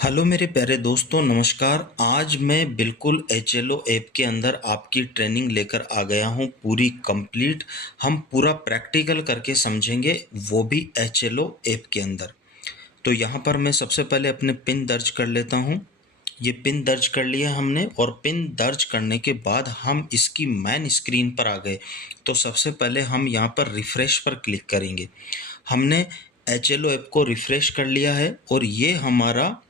Hello मेरे प्यारे दोस्तों, नमस्कार। आज मैं बिल्कुल HLO ऐप के अंदर आपकी ट्रेनिंग लेकर आ गया हूँ, पूरी कंप्लीट। हम पूरा प्रैक्टिकल करके समझेंगे, वो भी HLO ऐप के अंदर। तो यहाँ पर मैं सबसे पहले अपने पिन दर्ज कर लेता हूँ। ये पिन दर्ज कर लिया हमने, और पिन दर्ज करने के बाद हम इसकी मेन स्क्रीन पर आ गए। तो सबसे पहले हम यहाँ पर रिफ़्रेश पर क्लिक करेंगे। हमने HLO ऐप को रिफ़्रेश कर लिया है, और ये हमारा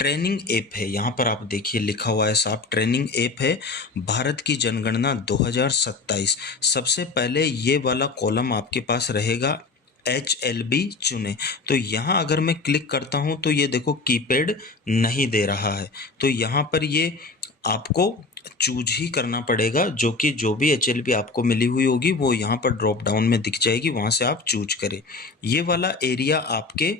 ट्रेनिंग ऐप है। यहाँ पर आप देखिए लिखा हुआ है साहब, ट्रेनिंग ऐप है, भारत की जनगणना 2027। सबसे पहले ये वाला कॉलम आपके पास रहेगा, HLB चुने। तो यहाँ अगर मैं क्लिक करता हूँ तो ये देखो कीपैड नहीं दे रहा है। तो यहाँ पर ये आपको चूज ही करना पड़ेगा, जो कि जो भी HLB आपको मिली हुई होगी वो यहाँ पर ड्रॉप डाउन में दिख जाएगी, वहाँ से आप चूज करें। ये वाला एरिया आपके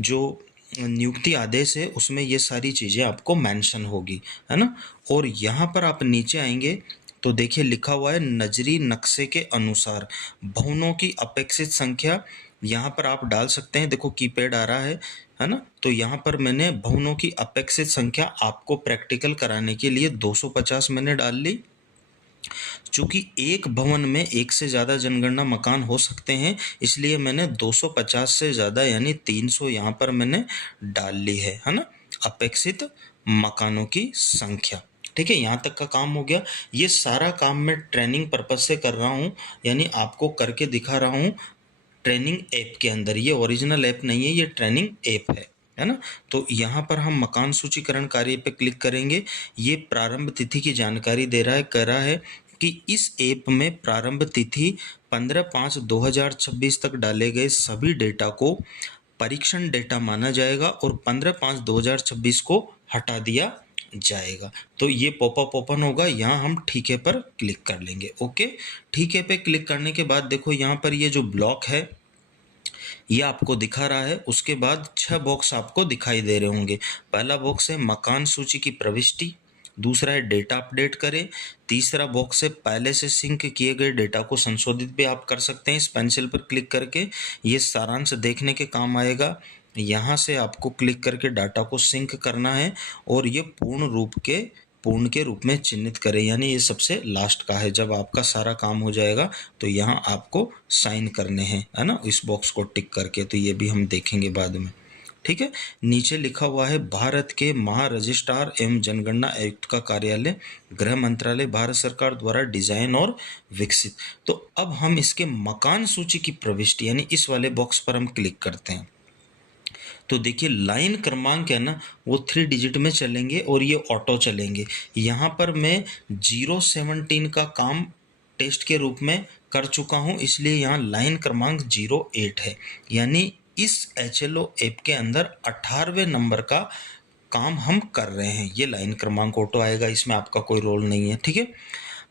जो नियुक्ति आदेश है उसमें ये सारी चीज़ें आपको मेंशन होगी, है ना। और यहाँ पर आप नीचे आएंगे तो देखिए लिखा हुआ है नजरी नक्शे के अनुसार भवनों की अपेक्षित संख्या। यहाँ पर आप डाल सकते हैं, देखो कीपैड आ रहा है ना। तो यहाँ पर मैंने भवनों की अपेक्षित संख्या आपको प्रैक्टिकल कराने के लिए 250 मैंने डाल ली। चूंकि एक भवन में एक से ज़्यादा जनगणना मकान हो सकते हैं, इसलिए मैंने 250 से ज़्यादा यानी 300 यहाँ पर मैंने डाल ली है ना, अपेक्षित मकानों की संख्या। ठीक है, यहाँ तक का काम हो गया। ये सारा काम मैं ट्रेनिंग पर्पज से कर रहा हूँ, यानी आपको करके दिखा रहा हूँ ट्रेनिंग ऐप के अंदर। ये ओरिजिनल ऐप नहीं है, ये ट्रेनिंग ऐप है ना। तो यहाँ पर हम मकान सूचीकरण कार्य पे क्लिक करेंगे। ये प्रारंभ तिथि की जानकारी दे रहा है, कह रहा है कि इस ऐप में प्रारंभ तिथि 15/5/2026 तक डाले गए सभी डेटा को परीक्षण डेटा माना जाएगा, और 15/5/2026 को हटा दिया जाएगा। तो ये पॉपअप ओपन होगा, यहाँ हम ठीक है पर क्लिक कर लेंगे। ओके, ठीक है पे क्लिक करने के बाद देखो यहाँ पर ये जो ब्लॉक है ये आपको दिखा रहा है। उसके बाद 6 बॉक्स आपको दिखाई दे रहे होंगे। पहला बॉक्स है मकान सूची की प्रविष्टि, दूसरा है डेटा अपडेट करें, तीसरा बॉक्स है पहले से सिंक किए गए डेटा को संशोधित भी आप कर सकते हैं इस पेंसिल पर क्लिक करके। ये सारांश देखने के काम आएगा। यहाँ से आपको क्लिक करके डाटा को सिंक करना है, और ये पूर्ण के रूप में चिन्हित करें, यानी ये सबसे लास्ट का है। जब आपका सारा काम हो जाएगा तो यहाँ आपको साइन करने हैं, है ना, इस बॉक्स को टिक करके। तो ये भी हम देखेंगे बाद में। ठीक है, नीचे लिखा हुआ है भारत के महारजिस्ट्रार एवं जनगणना आयुक्त का कार्यालय, गृह मंत्रालय, भारत सरकार द्वारा डिजाइन और विकसित। तो अब हम इसके मकान सूची की प्रविष्टि यानी इस वाले बॉक्स पर हम क्लिक करते हैं। तो देखिए लाइन क्रमांक है ना, वो 3 डिजिट में चलेंगे और ये ऑटो चलेंगे। यहाँ पर मैं 017 का काम टेस्ट के रूप में कर चुका हूँ, इसलिए यहाँ लाइन क्रमांक 08 है। यानी इस HLO ऐप के अंदर 18वें नंबर का काम हम कर रहे हैं। ये लाइन क्रमांक ऑटो आएगा, इसमें आपका कोई रोल नहीं है। ठीक है,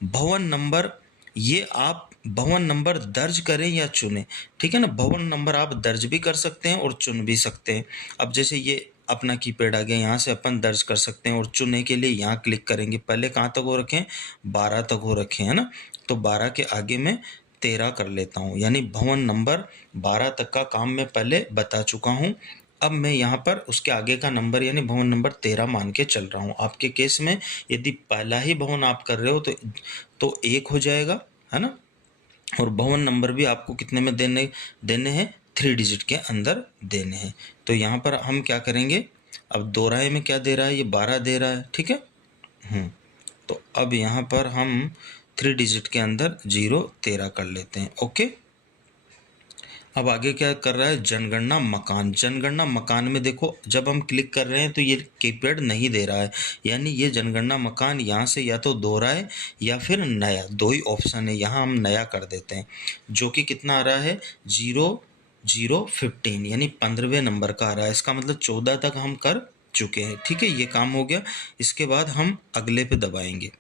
भवन नंबर, ये आप भवन नंबर दर्ज करें या चुनें। ठीक है ना, भवन नंबर आप दर्ज भी कर सकते हैं और चुन भी सकते हैं। अब जैसे ये अपना कीपैड आ गया, यहाँ से अपन दर्ज कर सकते हैं, और चुनने के लिए यहाँ क्लिक करेंगे। पहले कहाँ तक हो रखें, 12 तक हो रखे हैं ना। तो 12 के आगे मैं 13 कर लेता हूँ, यानी भवन नंबर 12 तक का काम मैं पहले बता चुका हूँ। अब मैं यहाँ पर उसके आगे का नंबर यानी भवन नंबर 13 मान के चल रहा हूँ। आपके केस में यदि पहला ही भवन आप कर रहे हो तो 1 हो जाएगा, है ना। और भवन नंबर भी आपको कितने में देने हैं, 3 डिजिट के अंदर देने हैं। तो यहाँ पर हम क्या करेंगे, अब दोहराए में क्या दे रहा है, ये 12 दे रहा है। ठीक है, तो अब यहाँ पर हम 3 डिजिट के अंदर 013 कर लेते हैं। ओके, अब आगे क्या कर रहा है, जनगणना मकान। जनगणना मकान में देखो जब हम क्लिक कर रहे हैं तो ये कीपैड नहीं दे रहा है, यानी ये जनगणना मकान यहाँ से या तो दोहराए या फिर नया, 2 ही ऑप्शन है। यहाँ हम नया कर देते हैं, जो कि कितना आ रहा है, 0015, यानी 15वें नंबर का आ रहा है। इसका मतलब 14 तक हम कर चुके हैं। ठीक है, ये काम हो गया। इसके बाद हम अगले पे दबाएंगे।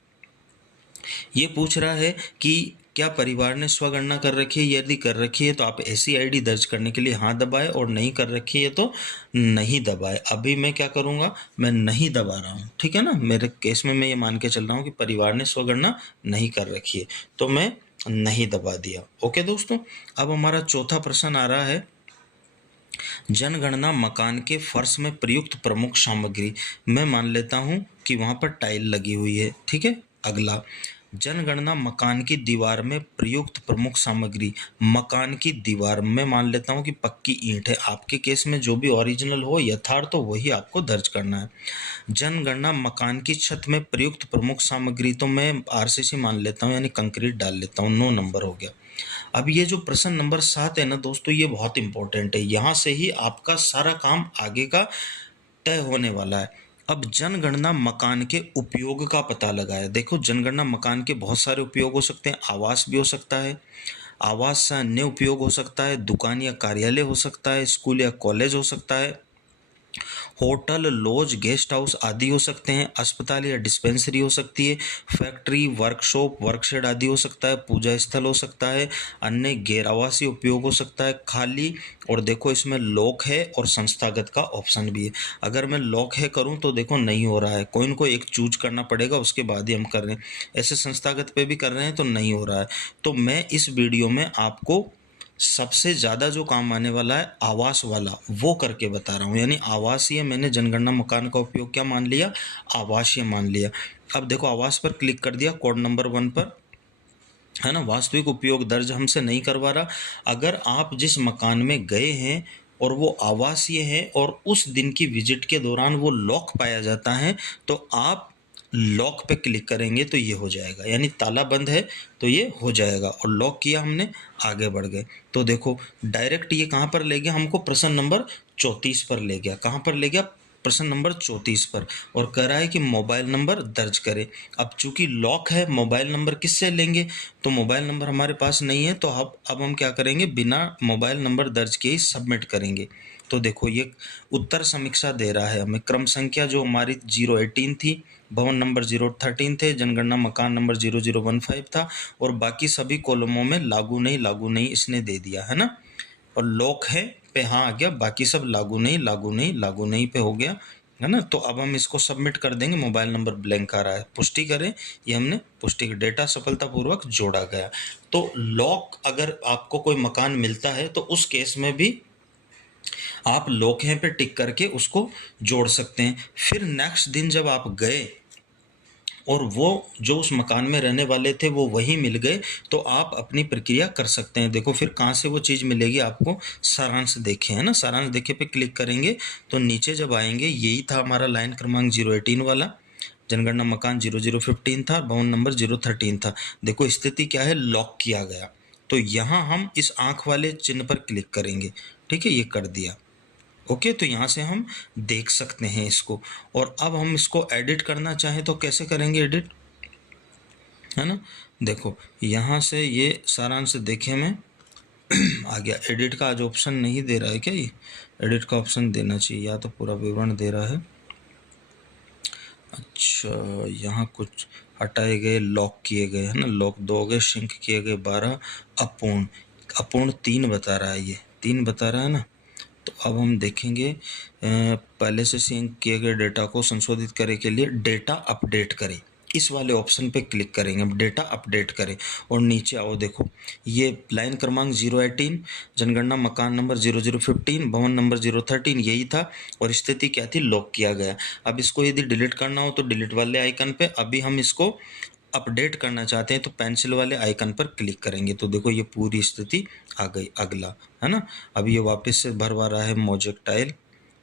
ये पूछ रहा है कि क्या परिवार ने स्वगणना कर रखी है। यदि कर रखी है तो आप ऐसी आईडी दर्ज करने के लिए हाँ दबाएं, और नहीं कर रखी है तो नहीं दबाएं। अभी मैं क्या करूँगा, मैं नहीं दबा रहा हूँ। ठीक है ना, मेरे केस में मैं ये मान के चल रहा हूँ कि परिवार ने स्वगणना नहीं कर रखी है, तो मैं नहीं दबा दिया। ओके दोस्तों, अब हमारा चौथा प्रश्न आ रहा है जनगणना मकान के फर्श में प्रयुक्त प्रमुख सामग्री, मैं मान लेता हूँ कि वहाँ पर टाइल लगी हुई है, ठीक है। अगला, जनगणना मकान की दीवार में प्रयुक्त प्रमुख सामग्री, मकान की दीवार में मान लेता हूँ कि पक्की ईंट है। आपके केस में जो भी ओरिजिनल हो यथार्थ तो वही आपको दर्ज करना है। जनगणना मकान की छत में प्रयुक्त प्रमुख सामग्री, तो मैं आरसीसी मान लेता हूँ, यानी कंक्रीट डाल लेता हूँ। 9 नंबर हो गया। अब ये जो प्रश्न नंबर 7 है ना दोस्तों, ये बहुत इंपॉर्टेंट है। यहाँ से ही आपका सारा काम आगे का तय होने वाला है। अब जनगणना मकान के उपयोग का पता लगाया। देखो, जनगणना मकान के बहुत सारे उपयोग हो सकते हैं। आवास भी हो सकता है, आवास से अन्य उपयोग हो सकता है, दुकान या कार्यालय हो सकता है, स्कूल या कॉलेज हो सकता है, होटल, लॉज, गेस्ट हाउस आदि हो सकते हैं, अस्पताल या डिस्पेंसरी हो सकती है, फैक्ट्री, वर्कशॉप, वर्कशेड आदि हो सकता है, पूजा स्थल हो सकता है, अन्य गैर आवासीय उपयोग हो सकता है, खाली। और देखो इसमें लॉक है और संस्थागत का ऑप्शन भी है। अगर मैं लॉक है करूं तो देखो नहीं हो रहा है, कोई इनको एक चूज करना पड़ेगा, उसके बाद ही हम कर रहे हैं। ऐसे संस्थागत पे भी कर रहे हैं तो नहीं हो रहा है। तो मैं इस वीडियो में आपको सबसे ज़्यादा जो काम आने वाला है आवास वाला, वो करके बता रहा हूँ। यानी आवासीय, मैंने जनगणना मकान का उपयोग क्या मान लिया, आवासीय मान लिया। अब देखो आवास पर क्लिक कर दिया, कोड नंबर 1 पर, है ना। वास्तविक उपयोग दर्ज हमसे नहीं करवा रहा। अगर आप जिस मकान में गए हैं और वो आवासीय है और उस दिन की विजिट के दौरान वो लॉक पाया जाता है, तो आप लॉक पे क्लिक करेंगे तो ये हो जाएगा, यानी ताला बंद है तो ये हो जाएगा। और लॉक किया हमने, आगे बढ़ गए। तो देखो डायरेक्ट ये कहाँ पर ले गया हमको, प्रश्न नंबर 34 पर ले गया। कहाँ पर ले गया, प्रश्न नंबर 34 पर। और कह रहा है कि मोबाइल नंबर दर्ज करें। अब चूंकि लॉक है, मोबाइल नंबर किससे लेंगे, तो मोबाइल नंबर हमारे पास नहीं है। तो अब हम क्या करेंगे, बिना मोबाइल नंबर दर्ज किए ही सबमिट करेंगे। तो देखो ये उत्तर समीक्षा दे रहा है हमें। क्रम संख्या जो हमारी 018 थी, भवन नंबर 013 थे, जनगणना मकान नंबर 0015 था, और बाकी सभी कॉलमों में लागू नहीं इसने दे दिया है ना। और लॉक है पे हाँ आ गया, बाकी सब लागू नहीं पे हो गया, है ना। तो अब हम इसको सबमिट कर देंगे। मोबाइल नंबर ब्लैंक आ रहा है, पुष्टि करें। ये हमने पुष्टि, डेटा सफलतापूर्वक जोड़ा गया। तो लॉक अगर आपको कोई मकान मिलता है तो उस केस में भी आप लॉक है पे टिक करके उसको जोड़ सकते हैं। फिर नेक्स्ट दिन जब आप गए और वो जो उस मकान में रहने वाले थे वो वही मिल गए, तो आप अपनी प्रक्रिया कर सकते हैं। देखो फिर कहाँ से वो चीज़ मिलेगी आपको, सारांश देखे, है ना। सारांश देखे पे क्लिक करेंगे तो नीचे जब आएंगे, यही था हमारा लाइन क्रमांक 018 वाला, जनगणना मकान 0015 था, भवन नंबर 013 था। देखो स्थिति क्या है, लॉक किया गया। तो यहाँ हम इस आंख वाले चिन्ह पर क्लिक करेंगे, ठीक है, ये कर दिया। ओके, तो यहाँ से हम देख सकते हैं इसको। और अब हम इसको एडिट करना चाहें तो कैसे करेंगे एडिट, है ना। देखो यहाँ से ये सारांश देखे में आ गया। एडिट का आज ऑप्शन नहीं दे रहा है क्या, ये एडिट का ऑप्शन देना चाहिए, या तो पूरा विवरण दे रहा है। अच्छा, यहाँ कुछ हटाए गए, लॉक किए गए, है ना। लॉक 2 हो गए, सिंक किए गए 12, अपूर्ण अपूर्ण 3 बता रहा है, ये 3 बता रहा है ना। तो अब हम देखेंगे पहले से सिंक किए गए डेटा को संशोधित करने के लिए डेटा अपडेट करें, इस वाले ऑप्शन पे क्लिक करेंगे। अब डेटा अपडेट करें और नीचे आओ, देखो ये लाइन क्रमांक 018, जनगणना मकान नंबर 0015, भवन नंबर 013 यही था। और स्थिति क्या थी, लॉक किया गया। अब इसको यदि डिलीट करना हो तो डिलीट वाले आइकन पे, अभी हम इसको अपडेट करना चाहते हैं तो पेंसिल वाले आइकन पर क्लिक करेंगे। तो देखो ये पूरी स्थिति आ गई। अगला, है ना, अब ये वापस से भरवा रहा है मोजेक टाइल,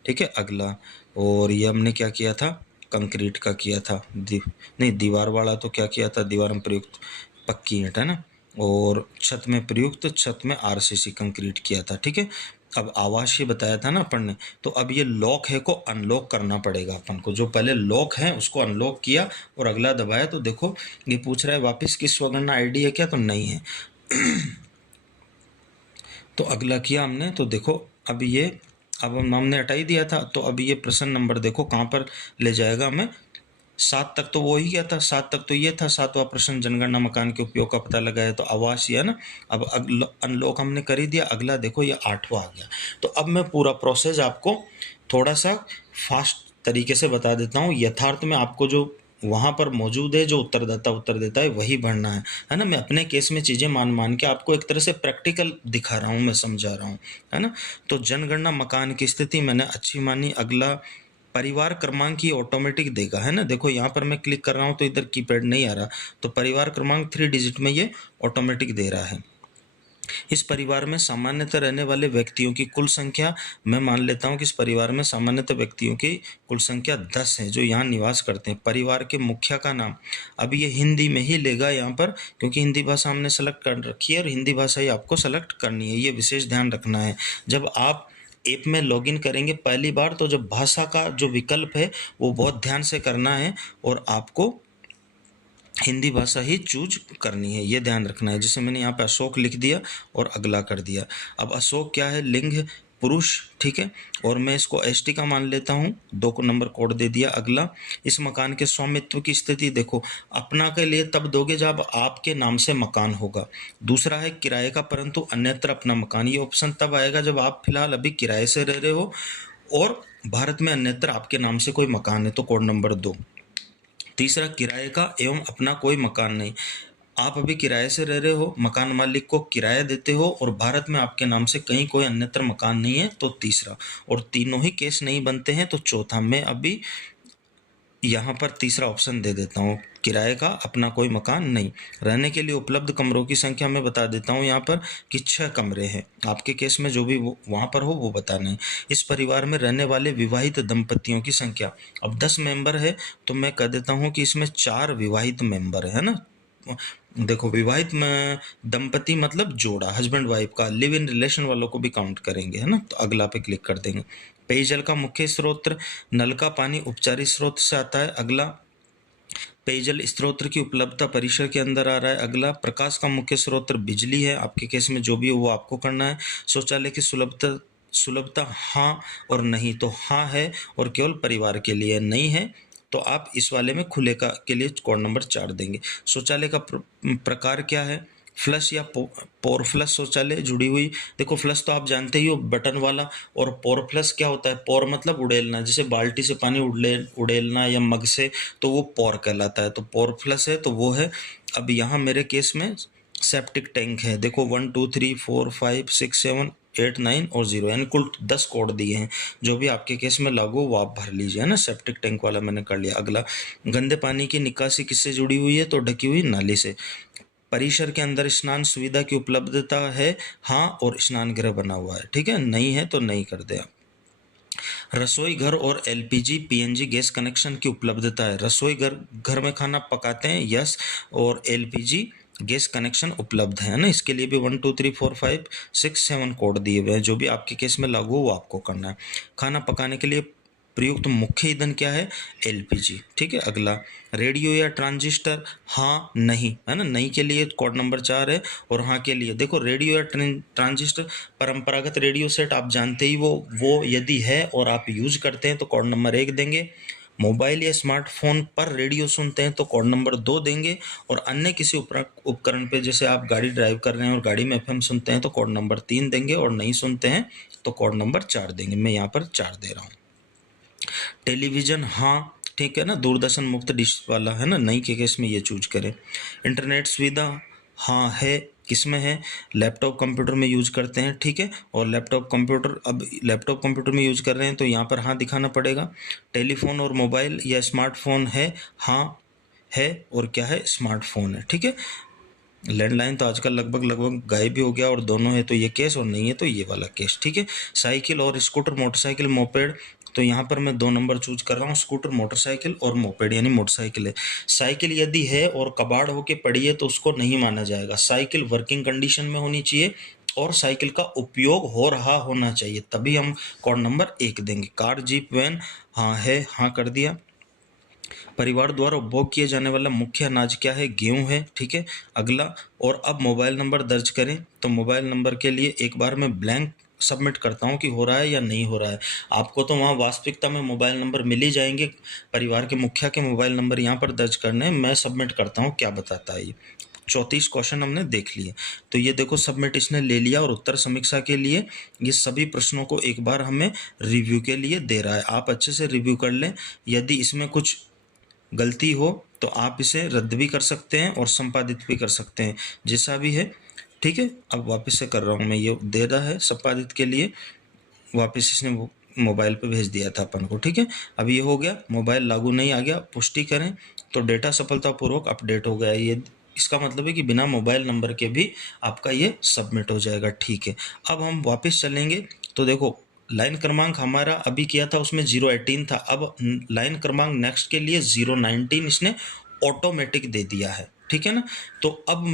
ठीक है। अगला, और ये हमने क्या किया था, कंक्रीट का किया था, नहीं दीवार वाला तो क्या किया था, दीवार में प्रयुक्त पक्की ईंट, है ना। और छत में प्रयुक्त, छत में आरसीसी कंक्रीट किया था, ठीक है। अब आवासीय बताया था ना अपन ने, तो अब ये लॉक है को अनलॉक करना पड़ेगा अपन को। जो पहले लॉक है उसको अनलॉक किया और अगला दबाया, तो देखो ये पूछ रहा है वापस किस स्वगणना आईडी है क्या, तो नहीं है। तो अगला किया हमने, तो देखो अब ये, अब हमने हटा ही दिया था। तो अब ये प्रश्न नंबर देखो कहाँ पर ले जाएगा हमें, 7 तक तो वो ही गया था, 7 तक तो ये था। 7वां प्रश्न, जनगणना मकान के उपयोग का पता लगाया, तो आवास है ना। अब अनलॉक हमने कर ही दिया। अगला देखो ये 8वां आ गया। तो अब मैं पूरा प्रोसेस आपको थोड़ा सा फास्ट तरीके से बता देता हूँ। यथार्थ में आपको जो वहाँ पर मौजूद है, जो उत्तरदाता उत्तर देता है वही भरना है ना। मैं अपने केस में चीज़ें मान के आपको एक तरह से प्रैक्टिकल दिखा रहा हूँ, मैं समझा रहा हूँ, है ना। तो जनगणना मकान की स्थिति मैंने अच्छी मानी। अगला परिवार क्रमांक ही ऑटोमेटिक देगा, है ना। देखो यहाँ पर मैं क्लिक कर रहा हूँ तो इधर कीपैड नहीं आ रहा, तो परिवार क्रमांक 3 डिजिट में ये ऑटोमेटिक दे रहा है। इस परिवार में सामान्यतः रहने वाले व्यक्तियों की कुल संख्या, मैं मान लेता हूं कि इस परिवार में सामान्यतः व्यक्तियों की कुल संख्या 10 है जो यहाँ निवास करते हैं। परिवार के मुखिया का नाम, अब ये हिंदी में ही लेगा यहाँ पर, क्योंकि हिंदी भाषा हमने सेलेक्ट कर रखी है और हिंदी भाषा ही आपको सेलेक्ट करनी है, ये विशेष ध्यान रखना है। जब आप ऐप में लॉगिन करेंगे पहली बार, तो जब भाषा का जो विकल्प है वो बहुत ध्यान से करना है और आपको हिंदी भाषा ही चूज करनी है, ये ध्यान रखना है। जैसे मैंने यहाँ पे अशोक लिख दिया और अगला कर दिया। अब अशोक क्या है, लिंग पुरुष, ठीक है, और मैं इसको एसटी का मान लेता हूँ, 2 को नंबर कोड दे दिया। अगला, इस मकान के स्वामित्व की स्थिति देखो, अपना के लिए तब दोगे जब आपके नाम से मकान होगा। दूसरा है किराए का परंतु अन्यत्र अपना मकान, ये ऑप्शन तब आएगा जब आप फिलहाल अभी किराए से रह रहे हो और भारत में अन्यत्र आपके नाम से कोई मकान है, तो कोड नंबर 2। तीसरा, किराए का एवं अपना कोई मकान नहीं, आप अभी किराए से रह रहे हो, मकान मालिक को किराया देते हो और भारत में आपके नाम से कहीं कोई अन्यत्र मकान नहीं है, तो तीसरा। और तीनों ही केस नहीं बनते हैं तो चौथा। मैं अभी यहाँ पर तीसरा ऑप्शन दे देता हूँ, किराए का अपना कोई मकान नहीं। रहने के लिए उपलब्ध कमरों की संख्या मैं बता देता हूँ यहाँ पर कि 6 कमरे हैं। आपके केस में जो भी वहाँ पर हो वो बताना है। इस परिवार में रहने वाले विवाहित दंपतियों की संख्या, अब 10 मेंबर है तो मैं कह देता हूँ कि इसमें 4 विवाहित मेंबर है ना। देखो, विवाहित दंपति मतलब जोड़ा, हस्बैंड वाइफ का, लिव इन रिलेशन वालों को भी काउंट करेंगे, है ना। तो अगला पे क्लिक कर देंगे। पेयजल का मुख्य स्रोत, नल का पानी उपचारी स्रोत से आता है। अगला, पेयजल स्रोत की उपलब्धता परिसर के अंदर आ रहा है। अगला, प्रकाश का मुख्य स्रोत बिजली है, आपके केस में जो भी हो वो आपको करना है। शौचालय की सुलभता हाँ और नहीं, तो हाँ है और केवल परिवार के लिए, नहीं है तो आप इस वाले में खुले का के लिए कोड नंबर 4 देंगे। शौचालय का प्रकार क्या है, फ्लश या पोर फ्लश शौचालय जुड़ी हुई। देखो, फ्लश तो आप जानते ही हो, बटन वाला, और पोर फ्लश क्या होता है, पोर मतलब उड़ेलना, जैसे बाल्टी से पानी उड़ेलना या मग से, तो वो पोर कहलाता है। तो पोर फ्लश है तो वो है। अब यहाँ मेरे केस में सेप्टिक टैंक है, देखो 1 2 3 4 5 6 7 8 9 और 0, यानी कुल 10 कोड दिए हैं। जो भी आपके केस में लागू वो आप भर लीजिए, है ना। सेप्टिक टैंक वाला मैंने कर लिया। अगला, गंदे पानी की निकासी किससे जुड़ी हुई है, तो ढकी हुई नाली से। परिसर के अंदर स्नान सुविधा की उपलब्धता है हाँ, और स्नान गृह बना हुआ है, ठीक है, नहीं है तो नहीं कर दे आप। रसोई घर और एलपीजी पीएनजी गैस कनेक्शन की उपलब्धता है। रसोई घर में खाना पकाते हैं, यस, और एलपीजी गैस कनेक्शन उपलब्ध है ना। इसके लिए भी 1 2 3 4 5 6 7 कोड दिए हुए हैं, जो भी आपके केस में लागू हो वो आपको करना है। खाना पकाने के लिए प्रयुक्त मुख्य ईंधन क्या है, एलपीजी, ठीक है। अगला, रेडियो या ट्रांजिस्टर हाँ नहीं, है ना। नहीं के लिए कोड नंबर 4 है और हाँ के लिए, देखो, रेडियो या ट्रांजिस्टर परंपरागत रेडियो सेट आप जानते ही वो यदि है और आप यूज करते हैं तो कोड नंबर 1 देंगे। मोबाइल या स्मार्टफोन पर रेडियो सुनते हैं तो कोड नंबर 2 देंगे। और अन्य किसी उपकरण पे, जैसे आप गाड़ी ड्राइव कर रहे हैं और गाड़ी में एफएम सुनते हैं तो कोड नंबर 3 देंगे, और नहीं सुनते हैं तो कोड नंबर 4 देंगे। मैं यहाँ पर 4 दे रहा हूँ। टेलीविजन हाँ, ठीक है ना, दूरदर्शन मुक्त डिश वाला, है ना, नहीं के केस में ये चूज करें। इंटरनेट सुविधा हाँ है, किसमें है, लैपटॉप कंप्यूटर में यूज करते हैं, ठीक है, और लैपटॉप कंप्यूटर में यूज कर रहे हैं तो यहाँ पर हाँ दिखाना पड़ेगा। टेलीफोन और मोबाइल या स्मार्टफोन है हाँ है, और क्या है, स्मार्टफोन है, ठीक है। लैंडलाइन तो आजकल लगभग गायब भी हो गया, और दोनों है तो ये केस, और नहीं है तो ये वाला केस, ठीक है। साइकिल और स्कूटर, मोटरसाइकिल, मोपेड, तो यहाँ पर मैं 2 नंबर चूज कर रहा हूँ, स्कूटर, मोटरसाइकिल और मोपेड, यानी मोटरसाइकिल है। साइकिल यदि है और कबाड़ होके पड़ी है तो उसको नहीं माना जाएगा। साइकिल वर्किंग कंडीशन में होनी चाहिए और साइकिल का उपयोग हो रहा होना चाहिए, तभी हम कोड नंबर 1 देंगे। कार, जीप, वैन हाँ है, हाँ कर दिया। परिवार द्वारा उपभोग किए जाने वाला मुख्य अनाज क्या है, गेहूं है, ठीक है। अगला, और अब मोबाइल नंबर दर्ज करें, तो मोबाइल नंबर के लिए एक बार मैं ब्लैंक सबमिट करता हूं कि हो रहा है या नहीं हो रहा है। आपको तो वहां वास्तविकता में मोबाइल नंबर मिल ही जाएंगे, परिवार के मुखिया के मोबाइल नंबर यहाँ पर दर्ज करने हैं। मैं सबमिट करता हूँ, क्या बताता है ये। 34 क्वेश्चन हमने देख लिए, तो ये देखो सबमिट इसने ले लिया, और उत्तर समीक्षा के लिए ये सभी प्रश्नों को एक बार हमें रिव्यू के लिए दे रहा है। आप अच्छे से रिव्यू कर लें, यदि इसमें कुछ गलती हो तो आप इसे रद्द भी कर सकते हैं और संपादित भी कर सकते हैं, जैसा भी है। ठीक है, अब वापस से कर रहा हूँ मैं, ये दे रहा है संपादित के लिए, वापस इसने वो मोबाइल पे भेज दिया था अपन को। ठीक है, अब ये हो गया, मोबाइल लागू नहीं आ गया, पुष्टि करें तो डेटा सफलतापूर्वक अपडेट हो गया। ये इसका मतलब है कि बिना मोबाइल नंबर के भी आपका ये सबमिट हो जाएगा। ठीक है, अब हम वापस चलेंगे तो देखो लाइन क्रमांक हमारा अभी किया था उसमें 018 था, अब लाइन क्रमांक नेक्स्ट के लिए 019 इसने ऑटोमेटिक दे दिया है। ठीक है ना, तो अब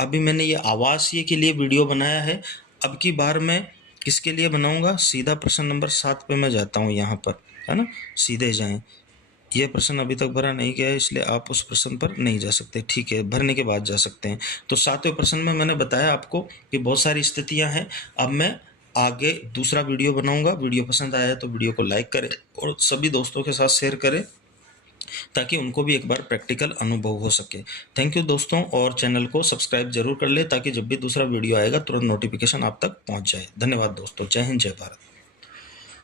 अभी मैंने ये आवासीय के लिए वीडियो बनाया है, अब की बार मैं किसके लिए बनाऊंगा, सीधा प्रश्न नंबर 7 पे मैं जाता हूँ यहाँ पर, है ना, सीधे जाएं। ये प्रश्न अभी तक भरा नहीं गया है इसलिए आप उस प्रश्न पर नहीं जा सकते। ठीक है, भरने के बाद जा सकते हैं। तो 7वें प्रश्न में मैंने बताया आपको कि बहुत सारी स्थितियां हैं। अब मैं आगे दूसरा वीडियो बनाऊंगा। वीडियो पसंद आया तो वीडियो को लाइक करें और सभी दोस्तों के साथ शेयर करें ताकि उनको भी एक बार प्रैक्टिकल अनुभव हो सके। थैंक यू दोस्तों, और चैनल को सब्सक्राइब जरूर कर ले ताकि जब भी दूसरा वीडियो आएगा तुरंत नोटिफिकेशन आप तक पहुंच जाए। धन्यवाद दोस्तों, जय हिंद जय भारत।